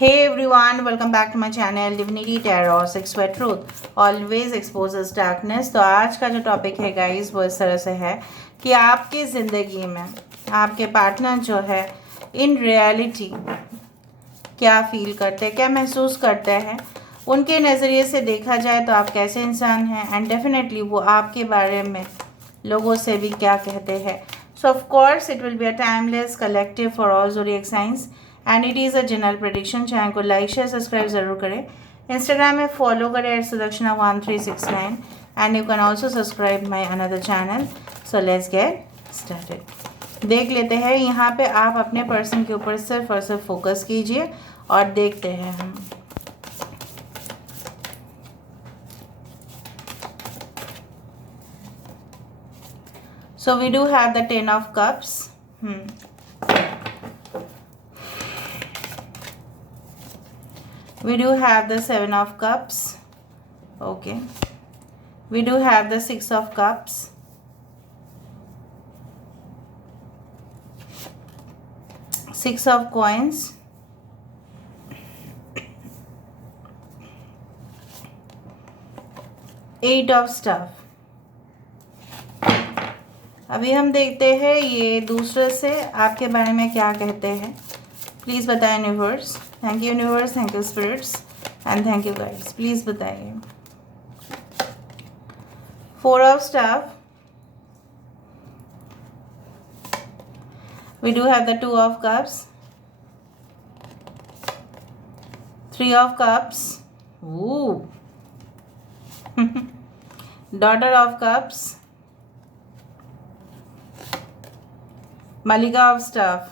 Hey everyone, welcome back to my channel Divinity Tarot 6 Sweat Truth always exposes darkness। तो आज का जो topic है गाइस वो इस तरह से है कि आपकी ज़िंदगी में आपके पार्टनर जो है इन रियलिटी क्या फील करते हैं, क्या महसूस करते हैं, उनके नज़रिए से देखा जाए तो आप कैसे इंसान हैं एंड डेफिनेटली वो आपके बारे में लोगों से भी क्या कहते हैं। सो of course it will be a timeless collective for all zodiac science and it is a general prediction. Channel को लाइक शेयर सब्सक्राइब ज़रूर करें, इंस्टाग्राम में फॉलो करें @sudakshanah1369 and you can also subscribe my another channel. So let's get started. देख लेते हैं, यहाँ पे आप अपने पर्सन के ऊपर सिर्फ और सिर्फ फोकस कीजिए और देखते हैं हम। So we do have the 10 of cups. We do have the 7 of cups. Okay. We do have the 6 of cups. Six of coins. Eight of stuff. अभी हम देखते हैं ये दूसरे से आपके बारे में क्या कहते हैं। प्लीज़ बताएं universe. Thank you universe, thank you spirits and thank you guys. Please बताइए। 4 of staff. We do have the 2 of cups. 3 of cups. Ooh. Daughter of cups. मलिका ऑफ स्टाफ।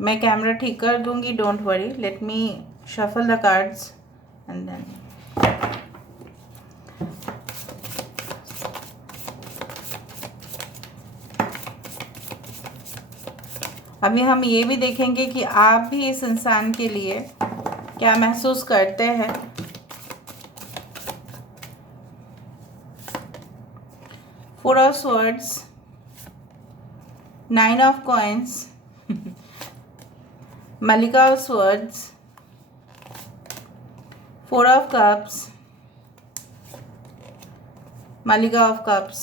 मैं कैमरा ठीक कर दूंगी, don't worry. Let me shuffle the cards and then अभी हम ये भी देखेंगे कि आप भी इस इंसान के लिए क्या महसूस करते हैं। Four of swords, 9 of coins, Malika of swords, 4 of cups, Malika of cups,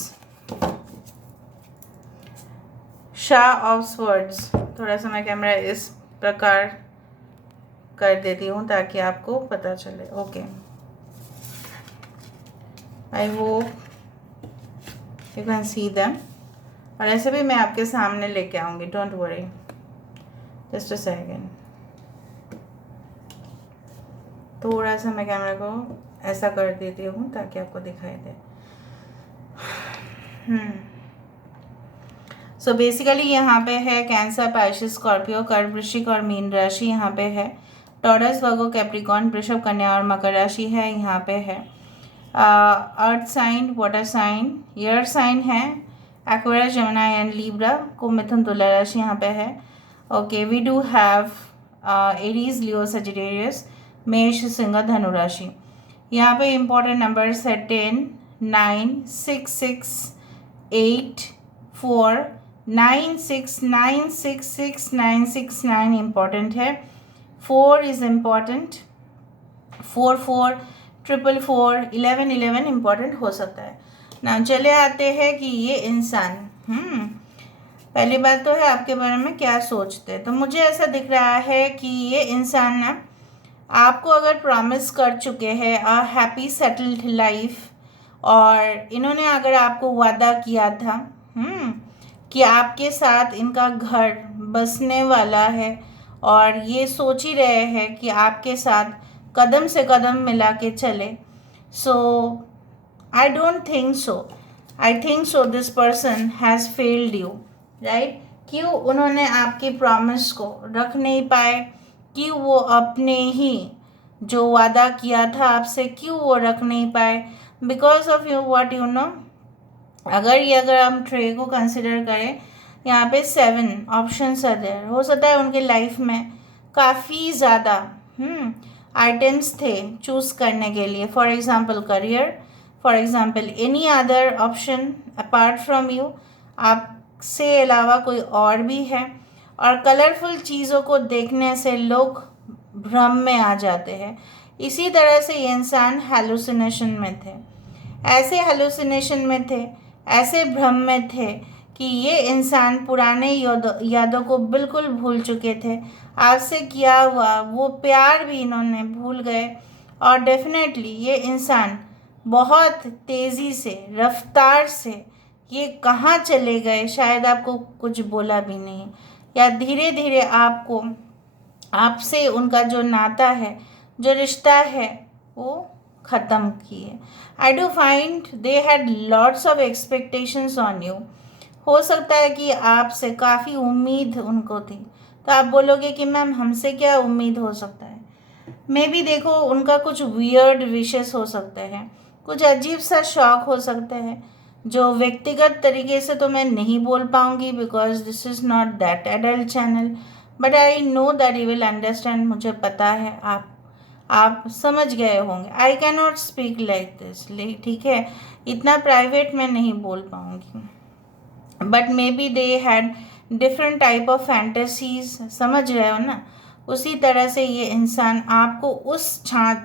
Shah of swords। थोड़ा सा मैं कैमरा इस प्रकार कर देती हूँ ताकि आपको पता चले। Okay, I hope you can see them. और ऐसे भी मैं आपके सामने लेके आऊँगी, don't worry. Just a second. थोड़ा सा मैं कैमरा को ऐसा कर देती हूँ ताकि आपको दिखाई दे। सो बेसिकली यहाँ पे है कैंसर, पाइसेस, स्कॉर्पियो, कर्क, वृश्चिक और मीन राशि यहाँ पे है। टॉरस, वर्गो, कैप्रिकॉर्न, वृषभ, कन्या और मकर राशि है यहाँ पे है। Earth sign, water sign, air sign है एक्वेरियस, जेमिनी एंड लिब्रा को, मिथुन, तुला राशि यहाँ पे है। Okay, we do have Aries, Leo, Sagittarius, मेष, सिंह, धनु राशि। यहाँ पे इंपॉर्टेंट नंबर्स है 10, 9, 6, 6, 8, 4, 9, 6, 9, 6, 6, 9, 6, 9 इम्पॉर्टेंट है। 4 इज़ इम्पॉर्टेंट, 4, 4, 4, 4, 11, 11 इम्पॉर्टेंट हो सकता है ना। चले आते हैं कि ये इंसान पहली बात तो है आपके बारे में क्या सोचते हैं। तो मुझे ऐसा दिख रहा है कि ये इंसान ना आपको अगर प्रॉमिस कर चुके हैं अ हैप्पी सेटल्ड लाइफ, और इन्होंने अगर आपको वादा किया था कि आपके साथ इनका घर बसने वाला है, और ये सोच ही रहे हैं कि आपके साथ कदम से कदम मिला के चले। सो I don't think so. I think so this person has failed you, right? क्यों उन्होंने आपकी प्रॉमिस को रख नहीं पाए, क्यों वो अपने ही जो वादा किया था आपसे क्यों वो रख नहीं पाए? Because of you what you know. अगर हम ट्रे को कंसिडर करें, यहाँ पे 7 ऑप्शंस आर देयर। हो सकता है उनके लाइफ में काफ़ी ज़्यादा आइटम्स थे चूज़ करने के लिए। For example career, for example any other option apart from you, आपसे अलावा कोई और भी है। और कलरफुल चीज़ों को देखने से लोग भ्रम में आ जाते हैं। इसी तरह से ये इंसान हेलुसिनेशन में थे, ऐसे हेलुसिनेशन में थे, ऐसे भ्रम में थे कि ये इंसान पुराने यादों को बिल्कुल भूल चुके थे। आपसे किया हुआ वो प्यार भी इन्होंने भूल गए। और डेफिनेटली ये इंसान बहुत तेज़ी से, रफ्तार से ये कहाँ चले गए, शायद आपको कुछ बोला भी नहीं, या धीरे धीरे आपको, आपसे उनका जो नाता है, जो रिश्ता है, वो ख़त्म किए। आई do find they had lots of expectations on you. हो सकता है कि आपसे काफ़ी उम्मीद उनको थी। तो आप बोलोगे कि मैम हमसे क्या उम्मीद हो सकता है। मे बी देखो, उनका कुछ वियर्ड विशेस हो सकते हैं, कुछ अजीब सा शौक हो सकते हैं, जो व्यक्तिगत तरीके से तो मैं नहीं बोल पाऊँगी because this is not that adult channel, but I know that you will understand. मुझे पता है आप समझ गए होंगे। I can not speak like this, ठीक है, इतना प्राइवेट में नहीं बोल पाऊँगी। But may be they had different type of fantasies, समझ रहे हो ना। उसी तरह से ये इंसान आपको उस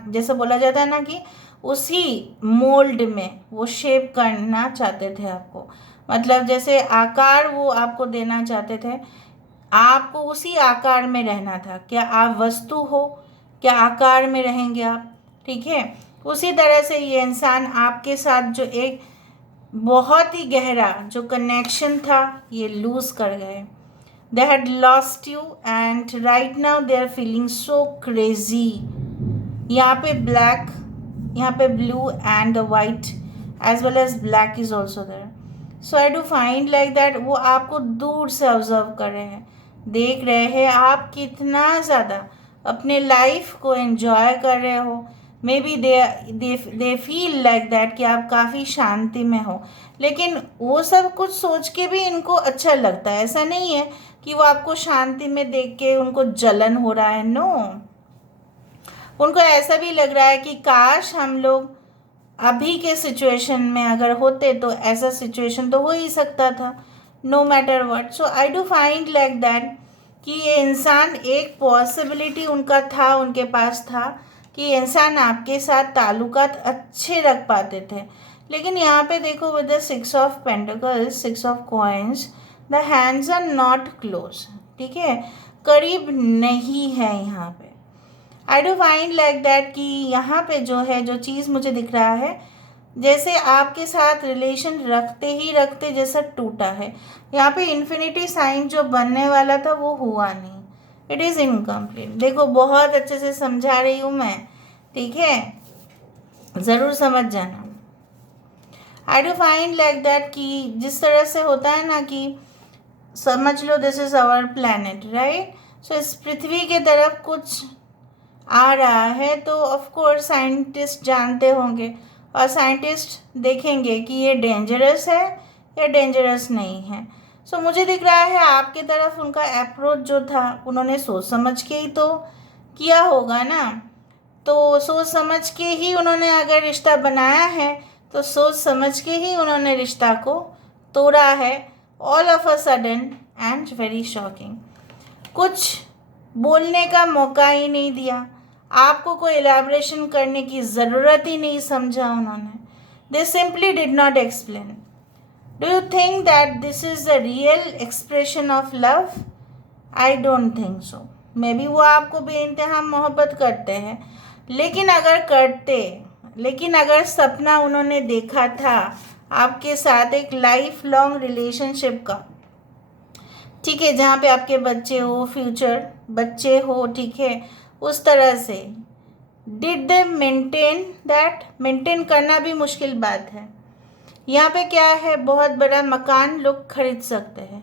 जैसे बोला जाता है ना कि उसी मोल्ड में वो शेप करना चाहते थे आपको, मतलब जैसे आकार वो आपको देना चाहते थे, आपको उसी आकार में रहना था। क्या आप वस्तु हो, क्या आकार में रहेंगे आप, ठीक है। उसी तरह से ये इंसान आपके साथ जो एक बहुत ही गहरा जो कनेक्शन था, ये लूज कर गए। They had lost you and right now they are feeling so crazy. यहाँ पे ब्लैक, यहाँ पे blue and white as well as black is also there. So I do find like that वो आपको दूर से ऑब्जर्व कर रहे हैं, देख रहे हैं आप कितना ज़्यादा अपने लाइफ को एंजॉय कर रहे हो। May be they feel like that कि आप काफ़ी शांति में हो, लेकिन वो सब कुछ सोच के भी इनको अच्छा लगता है। ऐसा नहीं है कि वो आपको शांति में देख के उनको जलन हो रहा है, नो। उनको ऐसा भी लग रहा है कि काश हम लोग अभी के सिचुएशन में अगर होते तो ऐसा सिचुएशन तो हो ही सकता था, no matter what. So I do find like that कि ये इंसान, एक पॉसिबिलिटी उनका था, उनके पास था कि ये इंसान आपके साथ ताल्लुकात अच्छे रख पाते थे। लेकिन यहाँ पे देखो, with the 6 of pentacles, 6 of coins, the hands are not close, ठीक है, करीब नहीं है यहाँ पे। I do find like that कि यहाँ पे जो है, जो चीज़ मुझे दिख रहा है, जैसे आपके साथ रिलेशन रखते ही रखते जैसा टूटा है। यहाँ पे इन्फिनिटी साइन जो बनने वाला था वो हुआ नहीं, इट इज़ इनकम्प्लीट। देखो, बहुत अच्छे से समझा रही हूँ मैं, ठीक है, ज़रूर समझ जाना। I do find like that कि जिस तरह से होता है ना कि समझ लो this is our planet, right. So इस पृथ्वी के तरफ कुछ आ रहा है तो ऑफ कोर्स साइंटिस्ट जानते होंगे, और साइंटिस्ट देखेंगे कि ये डेंजरस है या डेंजरस नहीं है। सो मुझे दिख रहा है आपके तरफ उनका अप्रोच जो था, उन्होंने सोच समझ के ही तो किया होगा ना। तो सोच समझ के ही उन्होंने अगर रिश्ता बनाया है तो सोच समझ के ही उन्होंने रिश्ता को तोड़ा है, all of a sudden and very shocking. कुछ बोलने का मौका ही नहीं दिया आपको, कोई एलैबोरेशन करने की ज़रूरत ही नहीं समझा उन्होंने। दे simply did not explain. Do you think that this is the real expression of love? I don't think so. May be वो आपको बेइंतहा मोहब्बत करते हैं, लेकिन अगर सपना उन्होंने देखा था आपके साथ एक लाइफ लॉन्ग रिलेशनशिप का, ठीक है, जहाँ पे आपके बच्चे हो, फ्यूचर बच्चे हो, ठीक है, उस तरह से did they maintain that? Maintain करना भी मुश्किल बात है। यहाँ पे क्या है, बहुत बड़ा मकान लोग खरीद सकते हैं,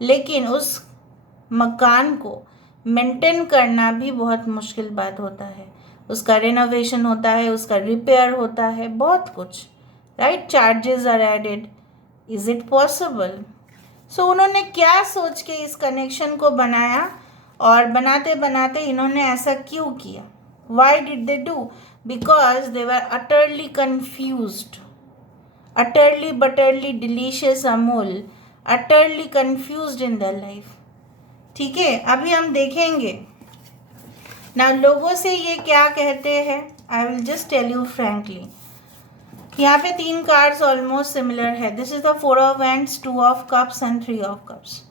लेकिन उस मकान को मेंटेन करना भी बहुत मुश्किल बात होता है। उसका रेनोवेशन होता है, उसका रिपेयर होता है, बहुत कुछ, right. Charges are added. Is it possible? So उन्होंने क्या सोच के इस कनेक्शन को बनाया, और बनाते बनाते इन्होंने ऐसा क्यों किया? Why did they do? Because they were utterly confused, utterly butterly delicious Amul, utterly confused in their life. ठीक है, अभी हम देखेंगे ना लोगों से ये क्या कहते हैं। I will just tell you frankly. यहाँ पे 3 कार्ड्स ऑलमोस्ट सिमिलर है। This is the 4 of wands, 2 of cups and 3 of cups.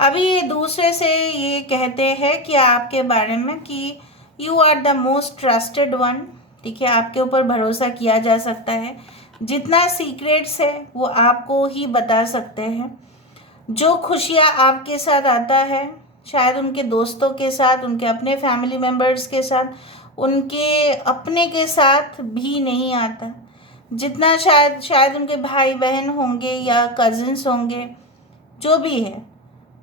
अभी ये दूसरे से ये कहते हैं कि आपके बारे में कि you are the most trusted one. ठीक है, आपके ऊपर भरोसा किया जा सकता है। जितना सीक्रेट्स है वो आपको ही बता सकते हैं। जो खुशियाँ आपके साथ आता है शायद उनके दोस्तों के साथ, उनके अपने फैमिली मेम्बर्स के साथ, उनके अपने के साथ भी नहीं आता। जितना शायद उनके भाई बहन होंगे या कज़िन्स होंगे, जो भी है,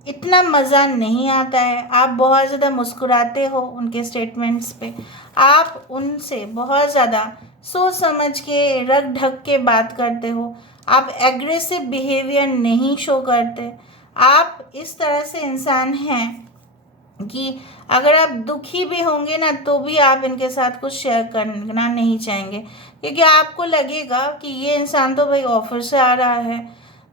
इतना मज़ा नहीं आता है। आप बहुत ज़्यादा मुस्कुराते हो उनके स्टेटमेंट्स पे। आप उनसे बहुत ज़्यादा सोच समझ के रख ढक के बात करते हो। आप एग्रेसिव बिहेवियर नहीं शो करते। आप इस तरह से इंसान हैं कि अगर आप दुखी भी होंगे ना तो भी आप इनके साथ कुछ शेयर करना नहीं चाहेंगे, क्योंकि आपको लगेगा कि ये इंसान तो भाई ऑफिस से आ रहा है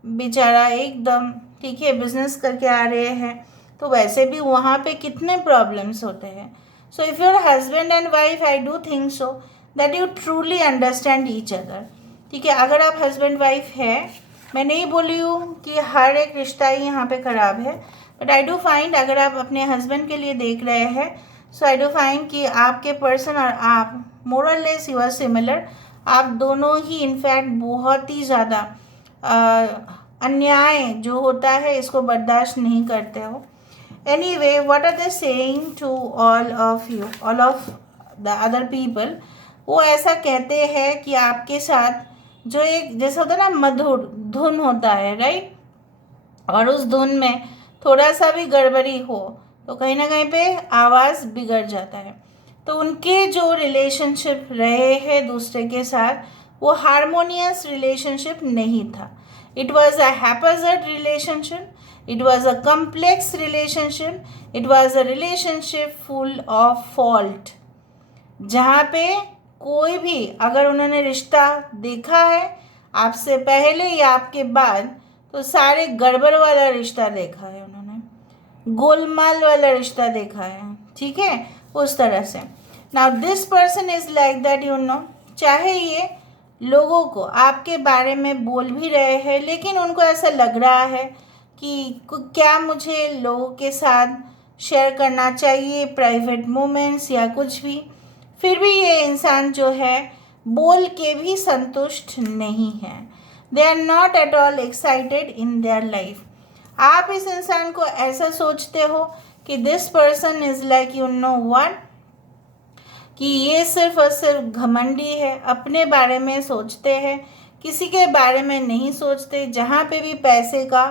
बेचारा एकदम, ठीक है, बिजनेस करके आ रहे हैं, तो वैसे भी वहाँ पे कितने प्रॉब्लम्स होते हैं। So if your husband and wife, I do think so that you truly understand each other. ठीक है, अगर आप हस्बैंड वाइफ है, मैं नहीं बोली हूँ कि हर एक रिश्ता ही यहाँ पे ख़राब है, बट आई डू फाइंड अगर आप अपने हस्बैंड के लिए देख रहे हैं, सो आई डू फाइंड कि आपके पर्सन और आप मोर और लेस यू आर सिमिलर। आप दोनों ही इनफैक्ट बहुत ही ज़्यादा अन्याय जो होता है इसको बर्दाश्त नहीं करते हो। Anyway, what are they saying to all of you, all of the other people? वो ऐसा कहते हैं कि आपके साथ जो एक जैसा होता है ना मधुर धुन होता है, राइट, और उस धुन में थोड़ा सा भी गड़बड़ी हो तो कहीं ना कहीं पे आवाज़ बिगड़ जाता है। तो उनके जो रिलेशनशिप रहे हैं दूसरे के साथ वो हारमोनियस रिलेशनशिप नहीं था। It was a haphazard relationship, it was a complex relationship, it was a relationship full of fault, जहाँ पे कोई भी अगर उन्होंने रिश्ता देखा है आपसे पहले या आपके बाद, तो सारे गड़बड़ वाला रिश्ता देखा है उन्होंने, गोलमाल वाला रिश्ता देखा है। ठीक है, उस तरह से। Now this person is like that, you know, चाहे ये लोगों को आपके बारे में बोल भी रहे हैं लेकिन उनको ऐसा लग रहा है कि क्या मुझे लोगों के साथ शेयर करना चाहिए प्राइवेट मोमेंट्स या कुछ भी, फिर भी ये इंसान जो है बोल के भी संतुष्ट नहीं है। They are not at all excited in their life. आप इस इंसान को ऐसा सोचते हो कि this person is like, you know what, कि ये सिर्फ और सिर्फ घमंडी है, अपने बारे में सोचते हैं, किसी के बारे में नहीं सोचते। जहाँ पे भी पैसे का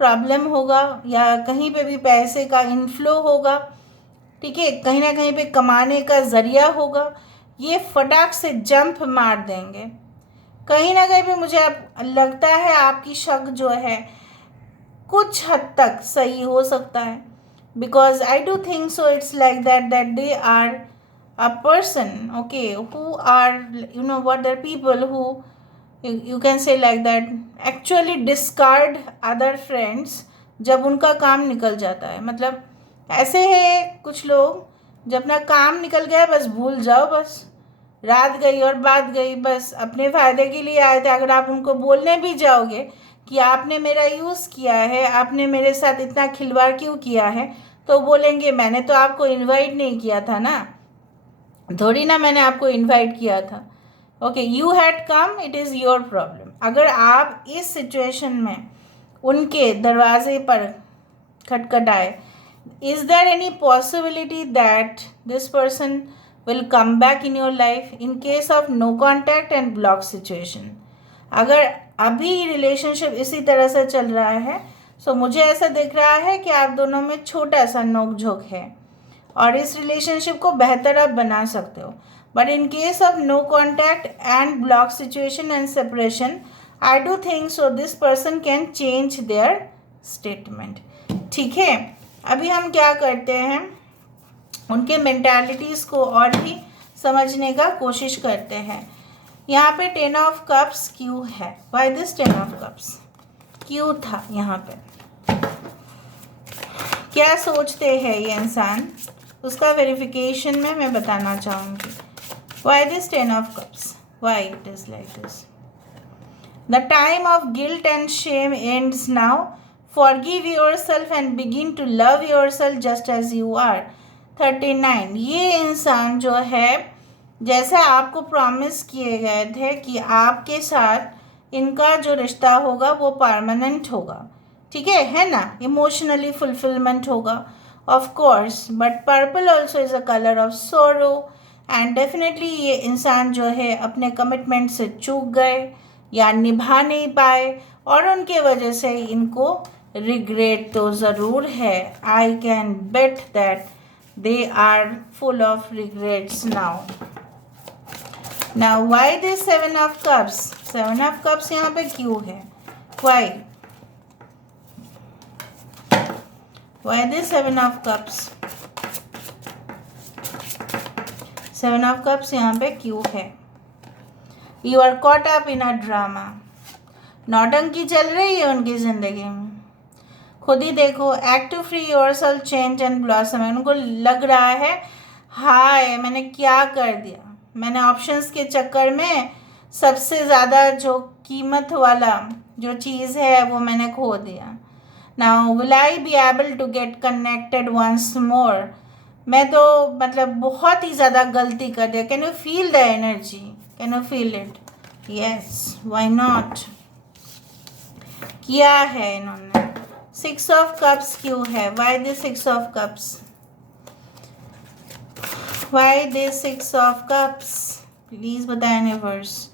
प्रॉब्लम होगा या कहीं पे भी पैसे का इनफ्लो होगा, ठीक है, कहीं ना कहीं पे कमाने का ज़रिया होगा, ये फटाक से जंप मार देंगे। कहीं ना कहीं पे मुझे लगता है आपकी शक जो है कुछ हद तक सही हो सकता है, because I do think so it's like that they are a person, okay, who are, you know what, there are people who you can say like that actually discard other friends जब उनका काम निकल जाता है। मतलब ऐसे है कुछ लोग, जब अपना काम निकल गया बस भूल जाओ, बस रात गई और बात गई, बस अपने फ़ायदे के लिए आए थे। अगर आप उनको बोलने भी जाओगे कि आपने मेरा यूज़ किया है, आपने मेरे साथ इतना खिलवाड़ क्यों किया है, तो बोलेंगे मैंने तो आपको इनवाइट नहीं किया था ना, थोड़ी ना मैंने आपको इनवाइट किया था। Okay, you had come, it is your problem. अगर आप इस सिचुएशन में उनके दरवाजे पर खटखटाए, is there any possibility that this person will come back in your life in case of no contact and block situation? अगर अभी रिलेशनशिप इसी तरह से चल रहा है, सो मुझे ऐसा दिख रहा है कि आप दोनों में छोटा सा नोक झोंक है और इस रिलेशनशिप को बेहतर आप बना सकते हो। But in case of no contact and block situation and separation, I do think so this person can change their statement. ठीक है, अभी हम क्या करते हैं, उनके मेंटालिटीज़ को और भी समझने का कोशिश करते हैं। यहाँ पे 10 ऑफ कप्स क्यों है? वाई दिस 10 ऑफ कप्स क्यों था यहाँ पे? क्या सोचते हैं ये इंसान, उसका वेरिफिकेशन में मैं बताना चाहूँगी। Why this 10 of cups, why it is like this. The time of guilt and shame ends now, forgive yourself and begin to love yourself just as you are. 39, ये इंसान जो है, जैसा आपको प्रॉमिस किए गए थे कि आपके साथ इनका जो रिश्ता होगा वो परमानेंट होगा, ठीक है ना, इमोशनली फुलफिलमेंट होगा of course, but purple also is a colour of sorrow and definitely ये इंसान जो है अपने कमिटमेंट से चूक गए या निभा नहीं पाए और उनके वजह से इनको रिग्रेट तो ज़रूर है। I can bet that they are full of regrets now. Now why this 7 of cups, 7 of cups यहाँ पे क्यों है, why this 7 of cups, 7 of cups यहाँ पे क्यों है। You are caught up in a drama, नौटंकी चल रही है उनकी ज़िंदगी में। खुद ही देखो, act to free yourself, change and blossom. उनको लग रहा है हाय मैंने क्या कर दिया, मैंने ऑप्शंस के चक्कर में सबसे ज़्यादा जो कीमत वाला जो चीज़ है वो मैंने खो दिया। Now will I be able to get connected once more. मैं तो मतलब बहुत ही ज़्यादा गलती कर दिया। Can you feel the energy, can you feel it, yes why not. किया है इन्होंने। 6 ऑफ कप्स क्यों है, why this 6 of cups, why this 6 of cups, please बताएं universe.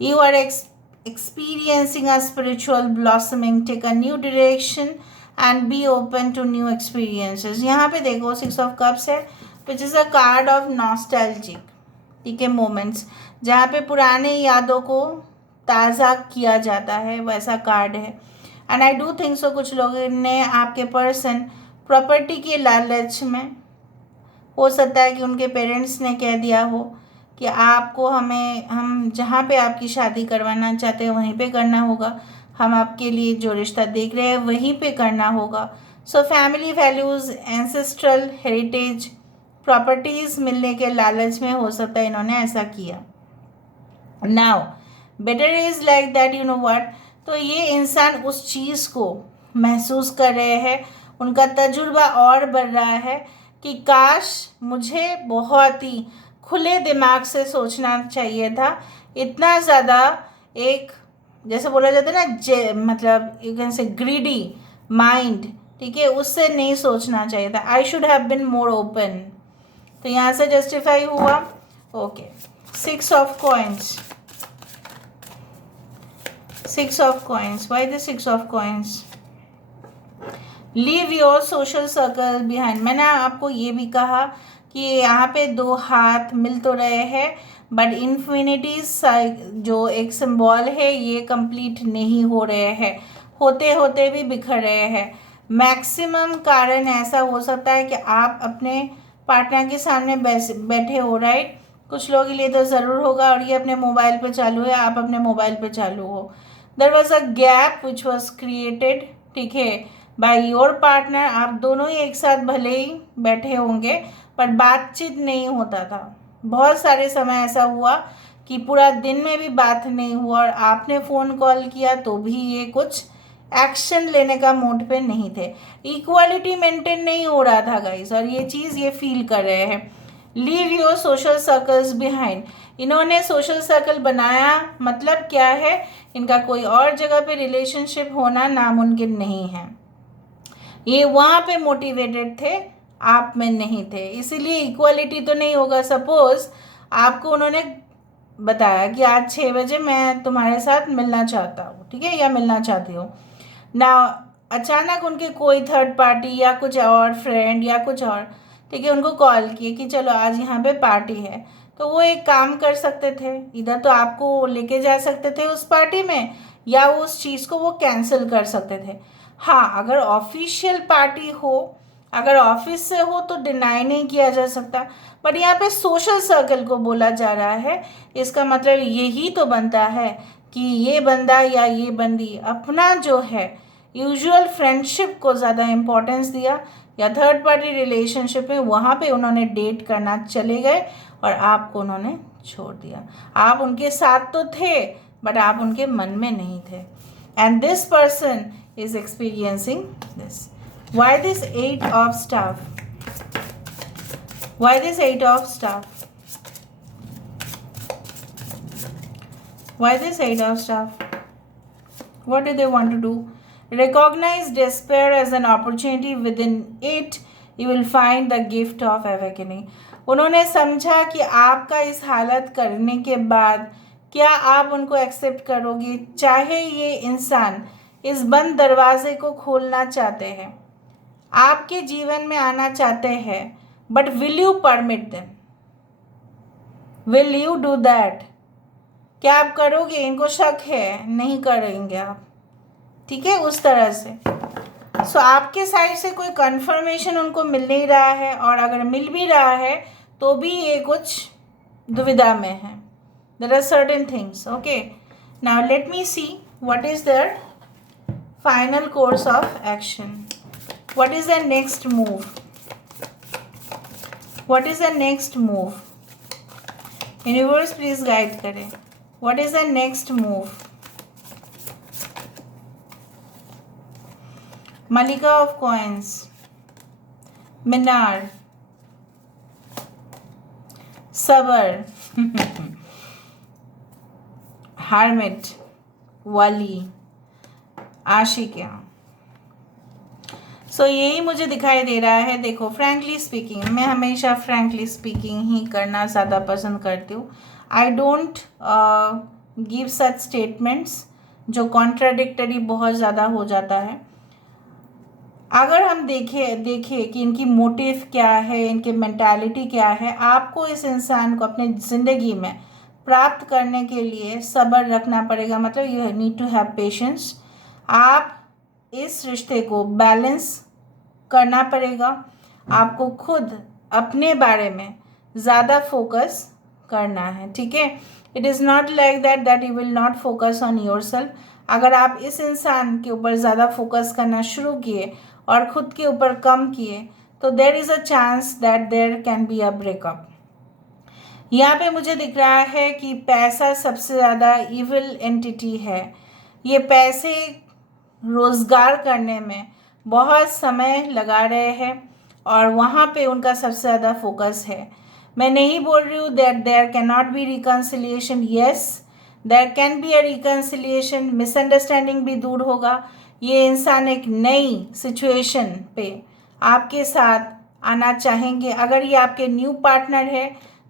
You are experiencing a spiritual blossoming, take a new direction and be open to new experiences। यहाँ पे देखो 6 of cups है, which is a card of nostalgic, ठीक है, moments जहाँ पे पुराने यादों को ताज़ा किया जाता है, वैसा कार्ड है। एंड आई डू थिंक सो कुछ लोगों ने, आपके पर्सन प्रॉपर्टी के लालच में, हो सकता है कि उनके पेरेंट्स ने कह दिया हो कि आपको हम जहाँ पे आपकी शादी करवाना चाहते हैं वहीं पे करना होगा, हम आपके लिए जो रिश्ता देख रहे हैं वहीं पे करना होगा। So family values, ancestral heritage, properties मिलने के लालच में हो सकता है इन्होंने ऐसा किया। Now better is like that, you know what, तो ये इंसान उस चीज़ को महसूस कर रहे हैं, उनका तजुर्बा और बढ़ रहा है कि काश मुझे बहुत ही खुले दिमाग से सोचना चाहिए था, इतना ज़्यादा एक जैसे बोला जाता है ना, मतलब you can say greedy mind, ठीक है, उससे नहीं सोचना चाहिए था। I should have been more open. तो यहाँ से जस्टिफाई हुआ। Okay, 6 of coins, 6 of coins, why the 6 of coins. Leave your social circle behind. मैंने आपको ये भी कहा कि यहाँ पे 2 हाथ मिल तो रहे हैं, बट इन्फिनिटी जो एक सिंबल है ये कंप्लीट नहीं हो रहे हैं, होते होते भी बिखर रहे हैं। मैक्सिमम कारण ऐसा हो सकता है कि आप अपने पार्टनर के सामने बैठे हो, राइट, कुछ लोगों के लिए तो ज़रूर होगा, और ये अपने मोबाइल पे चालू है, आप अपने मोबाइल पे चालू हो। There was a gap which was created, ठीक है, बाय योर पार्टनर। आप दोनों ही एक साथ भले ही बैठे होंगे पर बातचीत नहीं होता था। बहुत सारे समय ऐसा हुआ कि पूरा दिन में भी बात नहीं हुआ, और आपने फ़ोन कॉल किया तो भी ये कुछ एक्शन लेने का मूड पे नहीं थे। इक्वालिटी मेंटेन नहीं हो रहा था गाइस, और ये चीज़ ये फील कर रहे हैं। Leave your social circles behind. इन्होंने सोशल सर्कल बनाया, मतलब क्या है, इनका कोई और जगह पे रिलेशनशिप होना नामुमकिन नहीं है। ये वहाँ पे मोटिवेटेड थे, आप में नहीं थे, इसीलिए इक्वालिटी तो नहीं होगा। सपोज आपको उन्होंने बताया कि आज 6 बजे मैं तुम्हारे साथ मिलना चाहता हूँ, ठीक है, या मिलना चाहती हूँ ना, अचानक उनके कोई थर्ड पार्टी या कुछ और फ्रेंड या कुछ और, ठीक है, उनको कॉल किए कि चलो आज यहाँ पे पार्टी है, तो वो एक काम कर सकते थे, इधर तो आपको लेके जा सकते थे उस पार्टी में, या उस चीज़ को वो कैंसिल कर सकते थे। हाँ, अगर ऑफिशियल पार्टी हो, अगर ऑफिस से हो तो डिनाई नहीं किया जा सकता, बट यहाँ पे सोशल सर्कल को बोला जा रहा है, इसका मतलब यही तो बनता है कि ये बंदा या ये बंदी अपना जो है यूजुअल फ्रेंडशिप को ज़्यादा इम्पोर्टेंस दिया, या थर्ड पार्टी रिलेशनशिप में वहाँ पे उन्होंने डेट करना चले गए और आपको उन्होंने छोड़ दिया। आप उनके साथ तो थे बट आप उनके मन में नहीं थे। And this person is experiencing this. Why this 8 of staff? Why this 8 of staff? Why this 8 of staff? What do they want to do? Recognize despair as an opportunity. Within it, you will find the gift of awakening. उन्होंने समझा कि आपका इस हालत करने के बाद क्या आप उनको एक्सेप्ट करोगे, चाहे ये इंसान इस बंद दरवाजे को खोलना चाहते हैं, आपके जीवन में आना चाहते हैं, but will you permit them? Will you do that? क्या आप करोगे? इनको शक है, नहीं करेंगे आप, ठीक है, उस तरह से। सो आपके साइड से कोई कंफर्मेशन उनको मिल नहीं रहा है, और अगर मिल भी रहा है तो भी ये कुछ दुविधा में है। There are certain things. Okay, now let me see what is their final course of action. What is their next move? What is the next move? Universe please guide करें। What is the next move? Malika of Coins, Minar, Sabar, Hermit, Wali, आशिकिया। सो यही मुझे दिखाई दे रहा है। देखो, frankly speaking, मैं हमेशा frankly speaking ही करना ज़्यादा पसंद करती हूँ। I don't give such statements जो कॉन्ट्राडिक्टरी बहुत ज़्यादा हो जाता है। अगर हम देखें कि इनकी मोटिव क्या है, इनकी मेंटालिटी क्या है, आपको इस इंसान को अपने ज़िंदगी में प्राप्त करने के लिए सब्र रखना पड़ेगा। मतलब you need to have patience. आप इस रिश्ते को बैलेंस करना पड़ेगा। आपको खुद अपने बारे में ज़्यादा फोकस करना है, ठीक है। It is not like that you will not focus on your self. अगर आप इस इंसान के ऊपर ज़्यादा फोकस करना शुरू किए और ख़ुद के ऊपर कम किए तो there is a chance that there can be a breakup. यहाँ पे मुझे दिख रहा है कि पैसा सबसे ज़्यादा इविल एंटिटी है। ये पैसे रोज़गार करने में बहुत समय लगा रहे हैं और वहाँ पे उनका सबसे ज़्यादा फोकस है। मैं नहीं बोल रही हूँ that there can not be reconciliation. Yes, there can be a reconciliation. Misunderstanding भी दूर होगा। ये इंसान एक नई सिचुएशन पे आपके साथ आना चाहेंगे। अगर ये आपके न्यू पार्टनर है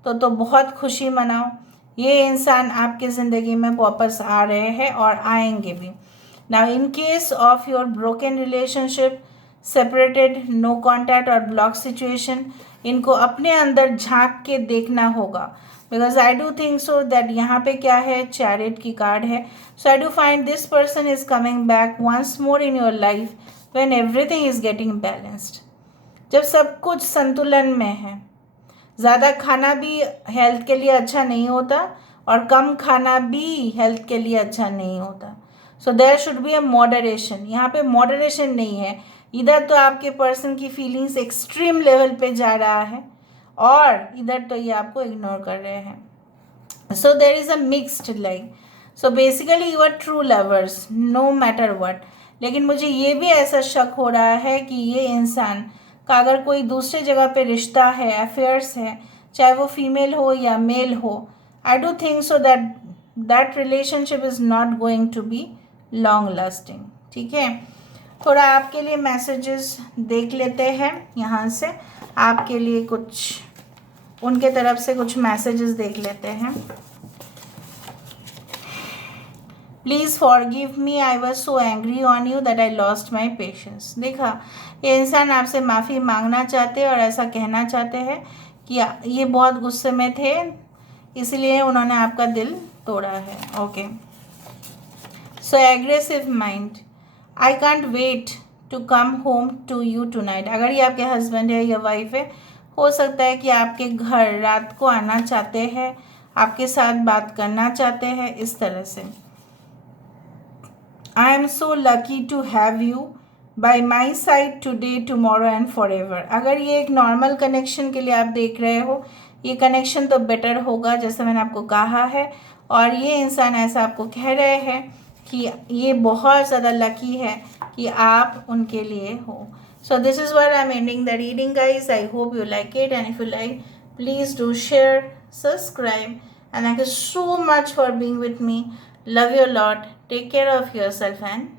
तो बहुत खुशी मनाओ। ये इंसान आपके ज़िंदगी में वापस आ रहे हैं और आएंगे भी। Now, in case of your broken relationship, separated, no contact और block situation, इनको अपने अंदर झांक के देखना होगा। Because I do think so that यहाँ पे क्या है, Chariot की कार्ड है। So I do find this person is coming back once more in your life when everything is getting balanced. जब सब कुछ संतुलन में है। ज़्यादा खाना भी हेल्थ के लिए अच्छा नहीं होता और कम खाना भी हेल्थ के लिए अच्छा नहीं होता। So there should be a moderation. यहाँ पे मॉडरेशन नहीं है। इधर तो आपके पर्सन की फीलिंग्स एक्सट्रीम लेवल पे जा रहा है और इधर तो ये आपको इग्नोर कर रहे हैं। So there is a mixed like. So basically you are true lovers no matter what. लेकिन मुझे ये भी ऐसा शक हो रहा है कि ये इंसान का अगर कोई दूसरे जगह पे रिश्ता है, अफेयर्स है, चाहे वो फीमेल हो या मेल हो, I do think so that relationship is not going to be long lasting, ठीक है। थोड़ा आपके लिए मैसेजेस देख लेते हैं यहाँ से। आपके लिए कुछ उनके तरफ से कुछ मैसेजेस देख लेते हैं। Please forgive me, I was so angry on you that I lost my patience. देखा, ये इंसान आपसे माफ़ी मांगना चाहते हैं और ऐसा कहना चाहते हैं कि ये बहुत गुस्से में थे, इसलिए उन्होंने आपका दिल तोड़ा है। Okay, so aggressive mind, I can't wait to come home to you tonight. अगर ये आपके हस्बैंड है या वाइफ है, हो सकता है कि आपके घर रात को आना चाहते हैं, आपके साथ बात करना चाहते हैं, इस तरह से। I am so lucky to have you by my side today tomorrow and forever एवर। अगर ये एक नॉर्मल कनेक्शन के लिए आप देख रहे हो, ये कनेक्शन तो बेटर होगा जैसे मैंने आपको कहा है, और ये इंसान ऐसा आपको कह रहे हैं कि ये बहुत ज़्यादा लकी है कि आप उनके लिए हो। So this is where I'm ending the reading, guys. I hope you like it, and if you like, please do share, subscribe, and thank you so much for being with me. Love you a lot. Take care of yourself and